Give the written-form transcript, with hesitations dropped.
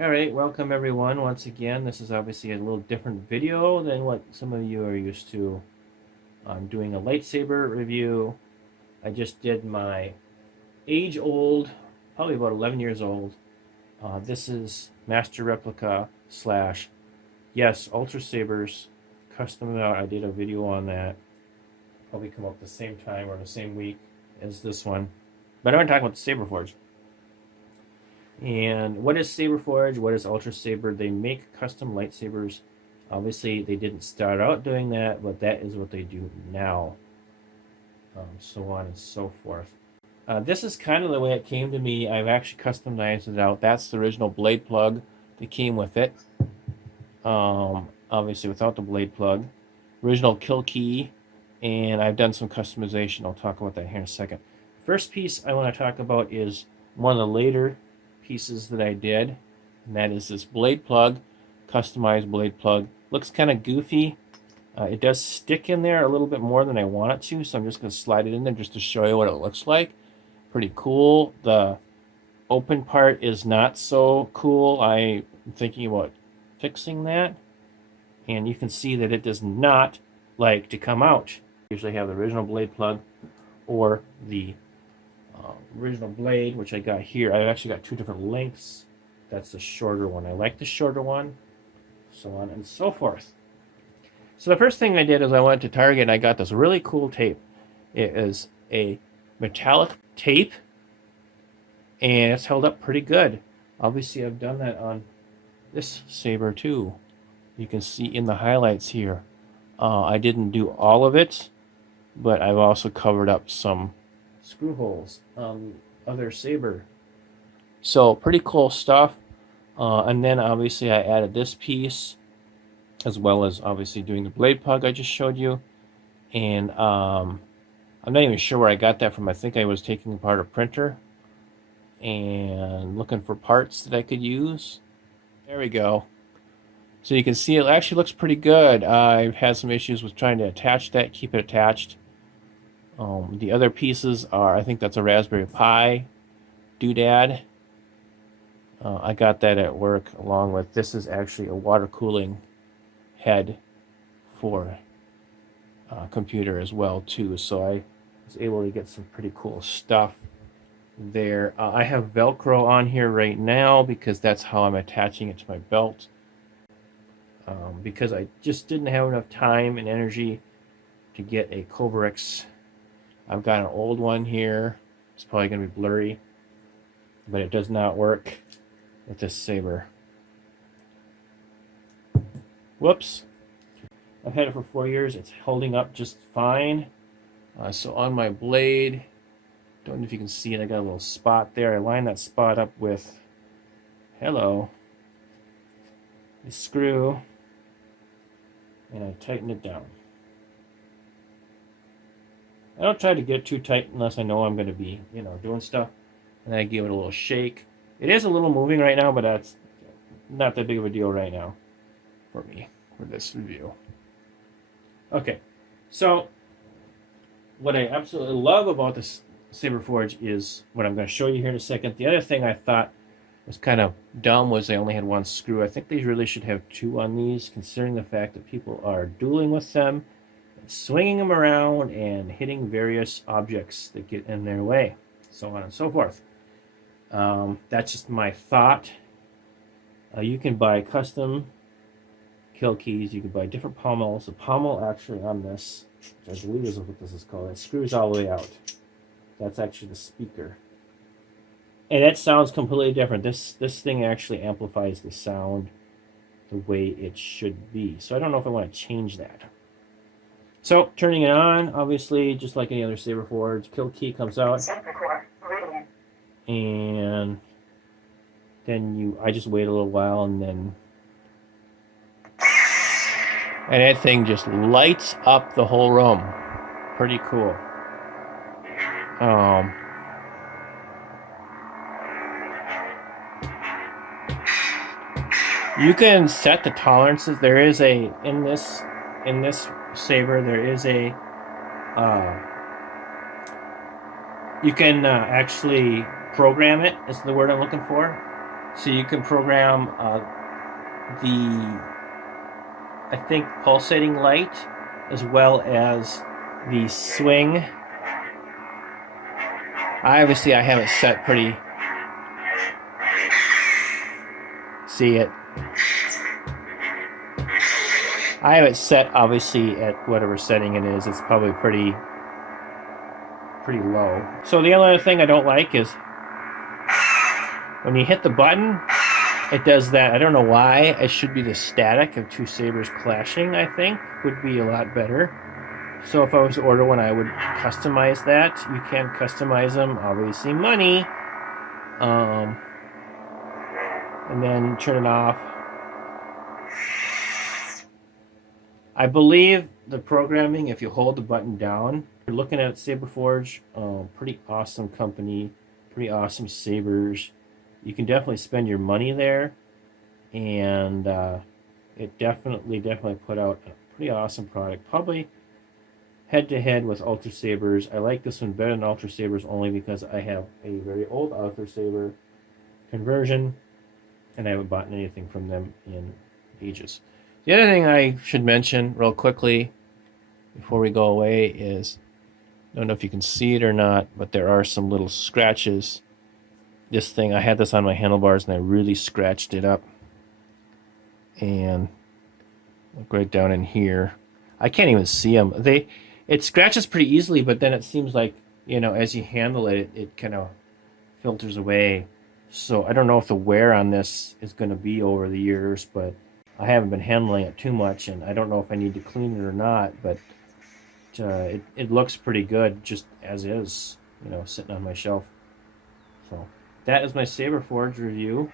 Alright, welcome everyone once again. This is obviously a little different video than what some of you are used to. I'm doing a lightsaber review. I just did my age-old, probably about 11 years old. This is Master Replica slash, yes, Ultrasabers, custom out. I did a video on that. Probably come up the same time or the same week as this one. But I want to talk about the SABERFORGE. And what is SABERFORGE? What is Ultrasaber? They make custom lightsabers. Obviously, they didn't start out doing that, but that is what they do now. So on and so forth. This is kind of the way it came to me. I've actually customized it out. That's the original blade plug that came with it. Obviously, without the blade plug. Original kill key. And I've done some customization. I'll talk about that here in a second. First piece I want to talk about is one of the later pieces that I did, and that is this blade plug, customized blade plug. Looks kind of goofy. It does stick in there a little bit more than I want it to, so I'm just going to slide it in there just to show you what it looks like. Pretty cool. The open part is not so cool. I'm thinking about fixing that, and you can see that it does not like to come out. Usually have the original blade plug or the original blade, which I got here. I've actually got two different lengths. That's the shorter one. I like the shorter one, so on and so forth. So the first thing I did is I went to Target and I got this really cool tape. It is a metallic tape and it's held up pretty good. Obviously I've done that on this saber too. You can see in the highlights here. I didn't do all of it, but I've also covered up some screw holes on the other saber. So pretty cool stuff. And then obviously I added this piece, as well as obviously doing the blade plug I just showed you. And I'm not even sure where I got that from. I think I was taking apart a printer and looking for parts that I could use. There we go. So you can see it actually looks pretty good. I've had some issues with trying to attach that, keep it attached. The other pieces are, I think that's a Raspberry Pi doodad. I got that at work, along with, this is actually a water cooling head for computer as well too. So I was able to get some pretty cool stuff there. I have Velcro on here right now because that's how I'm attaching it to my belt. Because I just didn't have enough time and energy to get a Coverix. I've got an old one here. It's probably going to be blurry, but it does not work with this saber. Whoops. I've had it for 4 years. It's holding up just fine. So on my blade, don't know if you can see it, I got a little spot there. I line that spot up with, hello, a screw, and I tighten it down. I don't try to get too tight unless I know I'm going to be, doing stuff. And I give it a little shake. It is a little moving right now, but that's not that big of a deal right now for me, for this review. Okay, so what I absolutely love about this SABERFORGE is what I'm going to show you here in a second. The other thing I thought was kind of dumb was they only had one screw. I think they really should have two on these, considering the fact that people are dueling with them, swinging them around and hitting various objects that get in their way, so on and so forth. That's just my thought. You can buy custom kill keys. You can buy different pommels. The pommel actually on this, which I believe is what this is called, it screws all the way out. That's actually the speaker. And it sounds completely different. This thing actually amplifies the sound the way it should be. So I don't know if I want to change that. So, turning it on, obviously, just like any other SABERFORGE, kill key comes out. And then I just wait a little while and then... And that thing just lights up the whole room. Pretty cool. You can set the tolerances. There is a, in this saber, there is a, you can actually program it, is the word I'm looking for. So you can program the, I think, pulsating light as well as the swing. Obviously, I have it set pretty. See it? I have it set obviously at whatever setting it is. It's probably pretty low. So the only other thing I don't like is when you hit the button, it does that. I don't know why. It should be the static of two sabers clashing, I think, would be a lot better. So if I was to order one, I would customize that. You can customize them, obviously money. And then turn it off. I believe the programming, if you hold the button down, you're looking at SABERFORGE, pretty awesome company, pretty awesome sabers. You can definitely spend your money there, and it definitely put out a pretty awesome product. Probably head-to-head with Ultrasabers. I like this one better than Ultrasabers only because I have a very old Ultrasaber conversion, and I haven't bought anything from them in ages. The other thing I should mention real quickly before we go away is, I don't know if you can see it or not, but there are some little scratches. This thing, I had this on my handlebars and I really scratched it up. And look right down in here. I can't even see them. It scratches pretty easily, but then it seems like, you know, as you handle it, it kind of filters away. So I don't know if the wear on this is going to be over the years, but I haven't been handling it too much, and I don't know if I need to clean it or not, but it looks pretty good just as is, you know, sitting on my shelf. So that is my SABERFORGE review.